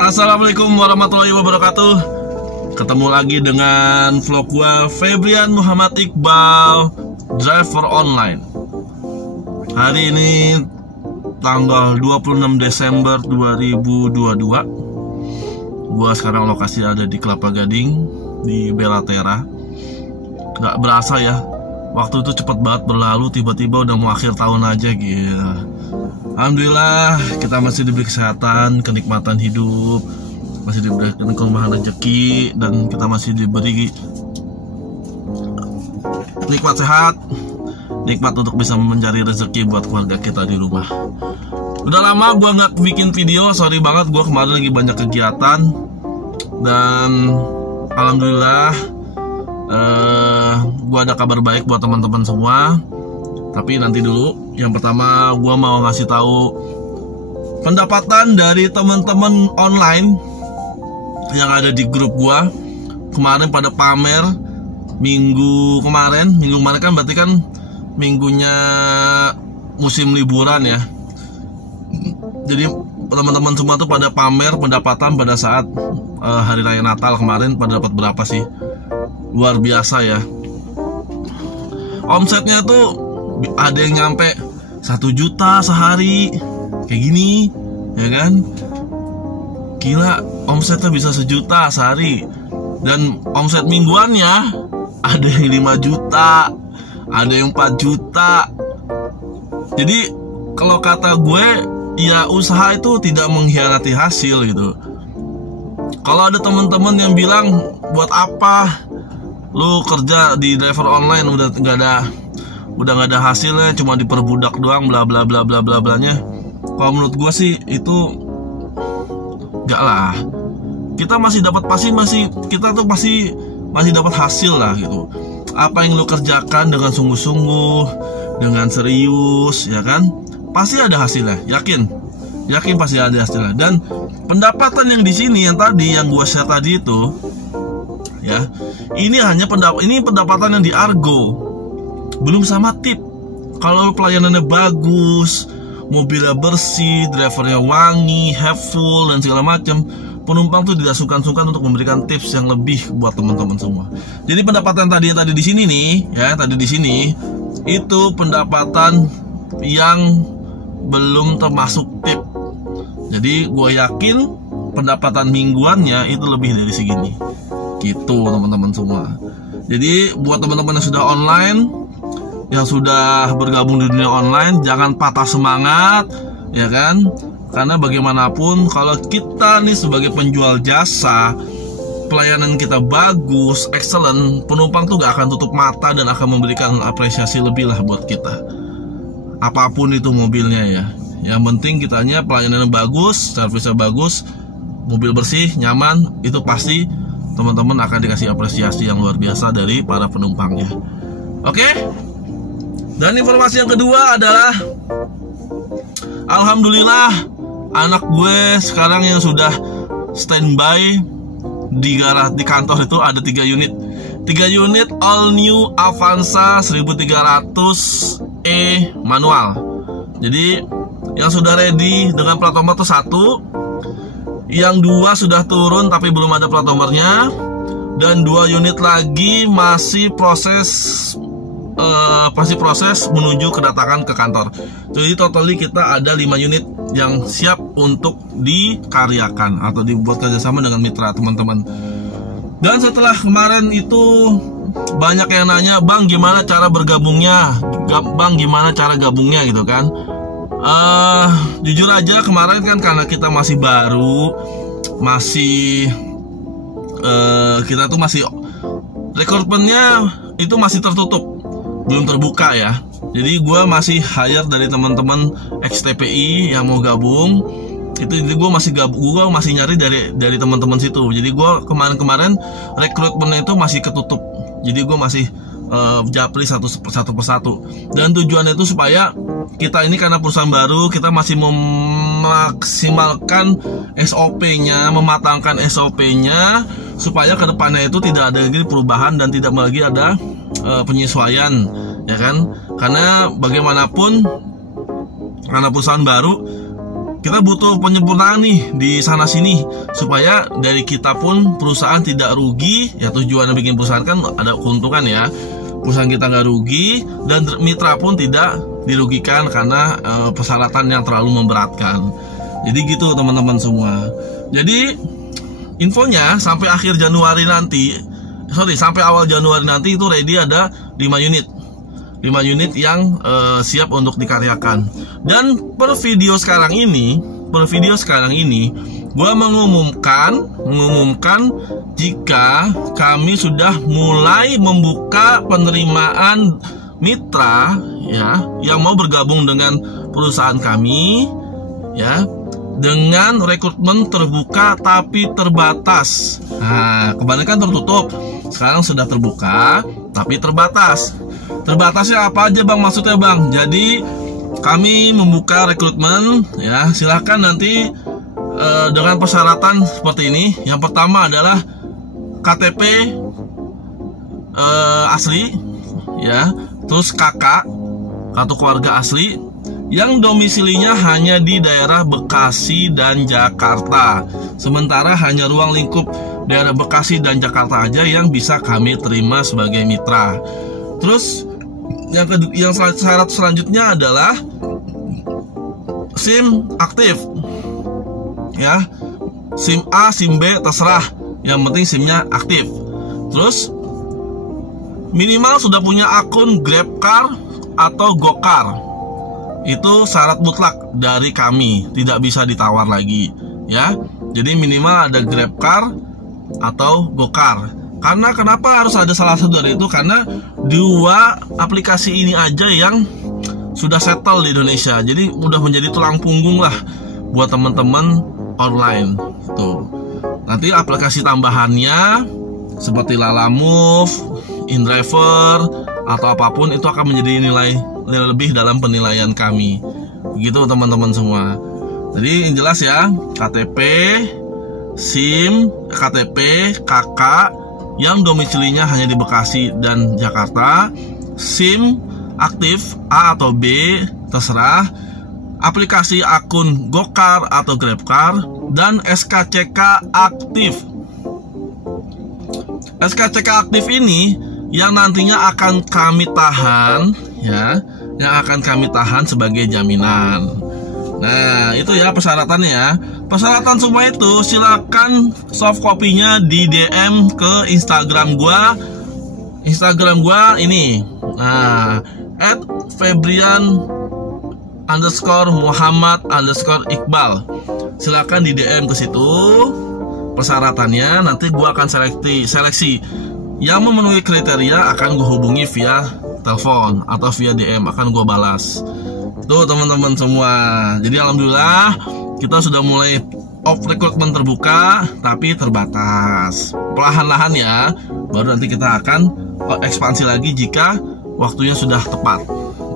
Assalamualaikum warahmatullahi wabarakatuh. Ketemu lagi dengan vlog gua, Febrian Muhammad Iqbal, driver online. Hari ini tanggal 26 Desember 2022. Gua sekarang lokasi ada di Kelapa Gading, di Belatera. Gak berasa ya, waktu itu cepat banget berlalu, tiba-tiba udah mau akhir tahun aja gitu. Alhamdulillah kita masih diberi kesehatan, kenikmatan hidup, masih diberi kelimpahan rezeki, dan kita masih diberi nikmat sehat, nikmat untuk bisa mencari rezeki buat keluarga kita di rumah. Udah lama gua nggak bikin video, sorry banget, gua kemarin lagi banyak kegiatan, dan alhamdulillah gua ada kabar baik buat teman-teman semua. Tapi nanti dulu, yang pertama gue mau ngasih tahu pendapatan dari teman-teman online yang ada di grup gue. Kemarin pada pamer minggu kemarin kan berarti kan minggunya musim liburan ya. Jadi teman-teman semua tuh pada pamer pendapatan pada saat hari raya Natal kemarin. Pada dapat berapa sih? Luar biasa ya. Omsetnya tuh ada yang nyampe 1 juta sehari, kayak gini, ya kan? Gila, omsetnya bisa 1 juta sehari. Dan omset mingguannya ada yang 5 juta, ada yang 4 juta. Jadi kalau kata gue, ya usaha itu tidak mengkhianati hasil gitu. Kalau ada teman-teman yang bilang, buat apa lu kerja di driver online udah nggak ada hasilnya, cuma diperbudak doang, bla bla bla bla bla blanya. Kalau menurut gue sih itu enggak lah. Kita masih dapat kita tuh pasti masih dapat hasil lah gitu. Apa yang lu kerjakan dengan sungguh-sungguh, dengan serius, ya kan? Pasti ada hasilnya, yakin pasti ada hasilnya. Dan pendapatan yang di sini yang tadi yang gue share tadi itu, ya, ini hanya pendapatan yang di Argo. Belum sama tip. Kalau pelayanannya bagus, mobilnya bersih, drivernya wangi, helpful, dan segala macam, penumpang tuh tidak sungkan-sungkan untuk memberikan tips yang lebih buat teman-teman semua. Jadi pendapatan tadi di sini nih, ya, tadi di sini itu pendapatan yang belum termasuk tip. Jadi gue yakin pendapatan mingguannya itu lebih dari segini. Gitu teman-teman semua. Jadi buat teman-teman yang sudah online, yang sudah bergabung di dunia online, jangan patah semangat, ya kan? Karena bagaimanapun kalau kita nih sebagai penjual jasa, pelayanan kita bagus, excellent, penumpang tuh gak akan tutup mata dan akan memberikan apresiasi lebih lah buat kita. Apapun itu mobilnya ya. Yang penting kitanya pelayanannya bagus, servisnya bagus, mobil bersih, nyaman, itu pasti teman-teman akan dikasih apresiasi yang luar biasa dari para penumpangnya. Oke? Dan informasi yang kedua adalah, alhamdulillah anak gue sekarang yang sudah standby di kantor itu ada 3 unit. 3 unit all new Avanza 1300E manual. Jadi yang sudah ready dengan plat nomor itu 1, yang 2 sudah turun tapi belum ada plat nomornya, dan 2 unit lagi masih proses menuju kedatangan ke kantor. Jadi totally kita ada 5 unit yang siap untuk dikaryakan atau dibuat kerjasama dengan mitra teman-teman. Dan setelah kemarin itu banyak yang nanya, Bang gimana cara bergabungnya, Bang gimana cara gabungnya gitu kan. Jujur aja kemarin kan karena kita masih baru, kita tuh masih rekrutmennya itu masih tertutup, belum terbuka ya. Jadi gue masih hire dari teman-teman ex-TPI yang mau gabung. Jadi gue masih nyari dari teman-teman situ. Jadi gue kemarin rekrutmennya itu masih ketutup. Jadi gue masih japri satu persatu. Dan tujuannya itu supaya kita ini karena perusahaan baru, kita masih memaksimalkan SOP-nya, mematangkan SOP-nya supaya kedepannya itu tidak ada lagi perubahan dan tidak lagi ada penyesuaian, ya kan? Karena bagaimanapun karena perusahaan baru, kita butuh penyempurnaan nih di sana sini supaya dari kita pun perusahaan tidak rugi. Ya tujuannya bikin perusahaan kan ada keuntungan ya, perusahaan kita nggak rugi dan mitra pun tidak dirugikan karena persyaratan yang terlalu memberatkan. Jadi gitu teman-teman semua. Jadi infonya sampai akhir Januari nanti, sampai awal Januari nanti itu ready ada 5 unit yang siap untuk dikaryakan. Dan per video sekarang ini gue mengumumkan jika kami sudah mulai membuka penerimaan mitra ya yang mau bergabung dengan perusahaan kami ya, dengan rekrutmen terbuka tapi terbatas. Nah, kemarin kan tertutup, sekarang sudah terbuka tapi terbatas. Terbatasnya apa aja Bang maksudnya Bang? Jadi kami membuka rekrutmen ya, silahkan nanti dengan persyaratan seperti ini. Yang pertama adalah KTP asli ya, terus KK, kartu keluarga asli, yang domisilinya hanya di daerah Bekasi dan Jakarta. Sementara hanya ruang lingkup daerah Bekasi dan Jakarta aja yang bisa kami terima sebagai mitra. Terus yang syarat selanjutnya adalah SIM aktif ya, SIM A, SIM B terserah, yang penting SIM-nya aktif. Terus minimal sudah punya akun GrabCar atau GoCar. Itu syarat mutlak dari kami, tidak bisa ditawar lagi ya. Jadi minimal ada GrabCar atau GoCar. Karena kenapa harus ada salah satu dari itu? Karena 2 aplikasi ini aja yang sudah settle di Indonesia. Jadi udah menjadi tulang punggung lah buat teman-teman online. Tuh. Nanti aplikasi tambahannya seperti Lalamove, InDriver atau apapun itu akan menjadi nilai lebih dalam penilaian kami. Begitu teman-teman semua. Jadi yang jelas ya, KTP, SIM, KTP, KK yang domisilinya hanya di Bekasi dan Jakarta, SIM aktif A atau B terserah, aplikasi akun GoCar atau GrabCar, dan SKCK aktif. SKCK aktif ini yang nantinya akan kami tahan ya, yang akan kami tahan sebagai jaminan. Nah itu ya persyaratannya ya. Persyaratan semua itu silakan soft copy-nya di DM ke Instagram gua. Instagram gua ini, nah @febrian_Muhammad_Iqbal. Silakan di DM ke situ persyaratannya. Nanti gua akan seleksi yang memenuhi kriteria, akan gue hubungi via telepon atau via DM, akan gue balas. Tuh teman-teman semua. Jadi alhamdulillah kita sudah mulai recruitment terbuka tapi terbatas. Perlahan-lahan ya, baru nanti kita akan ekspansi lagi jika waktunya sudah tepat.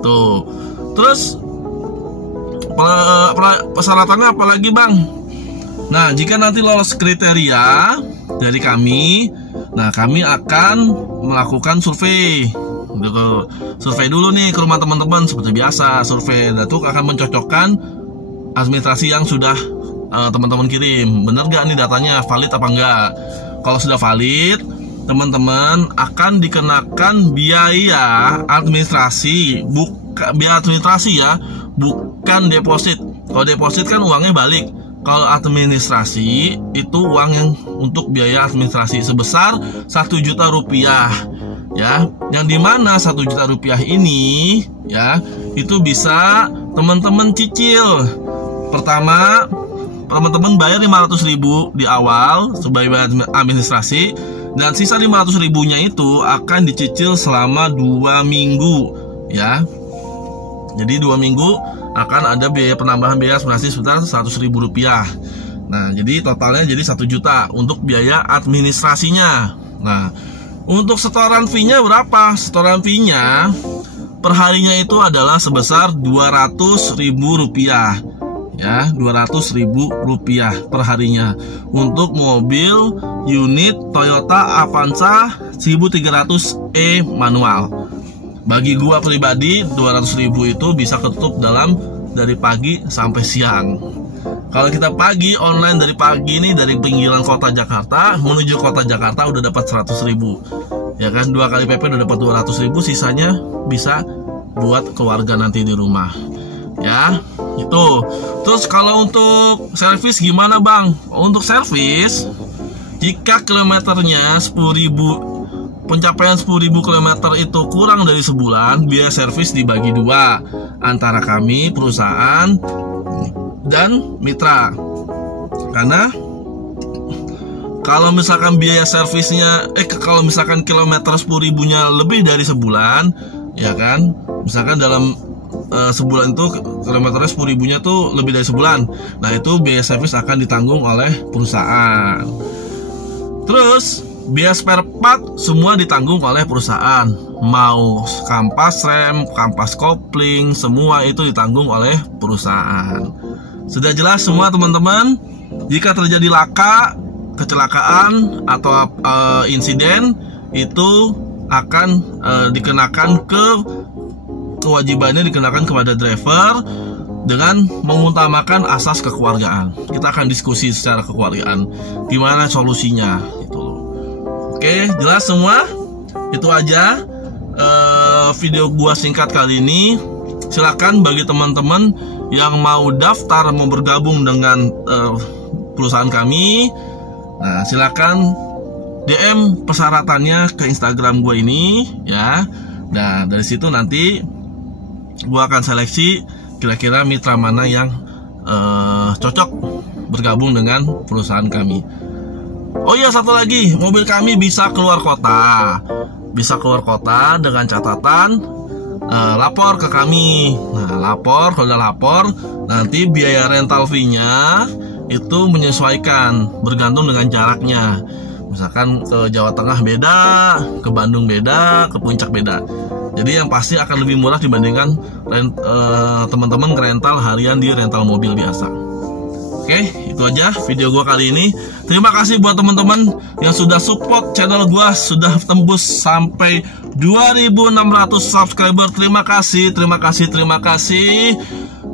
Tuh. Terus persyaratannya apa lagi Bang? Nah, jika nanti lolos kriteria dari kami, nah kami akan melakukan survei. Survei dulu nih ke rumah teman-teman seperti biasa, survei dan itu akan mencocokkan administrasi yang sudah teman-teman kirim. Bener gak nih datanya, valid apa enggak? Kalau sudah valid, teman-teman akan dikenakan biaya administrasi, biaya administrasi ya, bukan deposit. Kalau deposit kan uangnya balik. Kalau administrasi itu uang yang untuk biaya administrasi sebesar 1 juta rupiah ya, yang dimana 1 juta rupiah ini ya itu bisa teman-teman cicil. Pertama, teman-teman bayar 500.000 di awal sebagai administrasi, dan sisa 500.000-nya itu akan dicicil selama 2 minggu ya. Jadi 2 minggu akan ada biaya penambahan biaya administrasi sebesar 100.000 rupiah. Nah, jadi totalnya jadi 1 juta untuk biaya administrasinya. Nah, untuk setoran fee-nya berapa? Setoran fee-nya perharinya itu adalah sebesar 200.000 rupiah ya, 200.000 rupiah perharinya untuk mobil unit Toyota Avanza 1300E manual. Bagi gua pribadi 200.000 itu bisa ketutup dalam dari pagi sampai siang. Kalau kita pagi online dari pagi ini dari pinggiran kota Jakarta menuju kota Jakarta udah dapat 100.000 ya kan, 2 kali PP udah dapat 200.000, sisanya bisa buat keluarga nanti di rumah ya. Itu. Terus kalau untuk servis gimana Bang? Untuk servis, jika kilometernya 10.000, pencapaian 10.000 km itu kurang dari sebulan, biaya servis dibagi 2 antara kami perusahaan dan mitra. Karena kalau misalkan biaya servisnya kalau misalkan kilometer 10.000-nya lebih dari sebulan ya kan, misalkan dalam sebulan itu kilometernya 10.000-nya tuh lebih dari sebulan, nah itu biaya servis akan ditanggung oleh perusahaan. Terus biaya spare part semua ditanggung oleh perusahaan, mau kampas rem, kampas kopling, semua itu ditanggung oleh perusahaan. Sudah jelas semua teman-teman. Jika terjadi laka, kecelakaan atau insiden, itu akan dikenakan kewajibannya dikenakan kepada driver dengan mengutamakan asas kekeluargaan. Kita akan diskusi secara kekeluargaan gimana solusinya itu. Oke, jelas semua. Itu aja video gua singkat kali ini. Silakan bagi teman-teman yang mau daftar, mau bergabung dengan perusahaan kami, nah silakan DM persyaratannya ke Instagram gua ini ya. Nah, dari situ nanti gua akan seleksi kira-kira mitra mana yang cocok bergabung dengan perusahaan kami. Oh iya, satu lagi, mobil kami bisa keluar kota. Bisa keluar kota dengan catatan lapor ke kami. Nah, lapor, kalau udah lapor, nanti biaya rental fee-nya itu menyesuaikan bergantung dengan jaraknya. Misalkan ke Jawa Tengah beda, ke Bandung beda, ke Puncak beda. Jadi yang pasti akan lebih murah dibandingkan teman-teman rental harian di rental mobil biasa. Oke, itu aja video gua kali ini. Terima kasih buat teman-teman yang sudah support channel gua, sudah tembus sampai 2.600 subscriber. Terima kasih, terima kasih, terima kasih.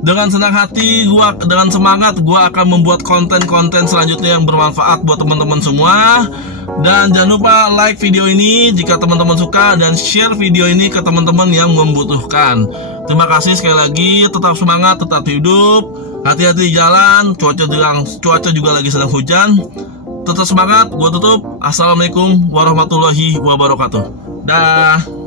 Dengan senang hati gua, dengan semangat gua akan membuat konten-konten selanjutnya yang bermanfaat buat teman-teman semua. Dan jangan lupa like video ini jika teman-teman suka, dan share video ini ke teman-teman yang membutuhkan. Terima kasih sekali lagi, tetap semangat, tetap hidup. Hati-hati di jalan, cuaca juga lagi sedang hujan. Tetap semangat, gua tutup. Assalamualaikum warahmatullahi wabarakatuh. Dah.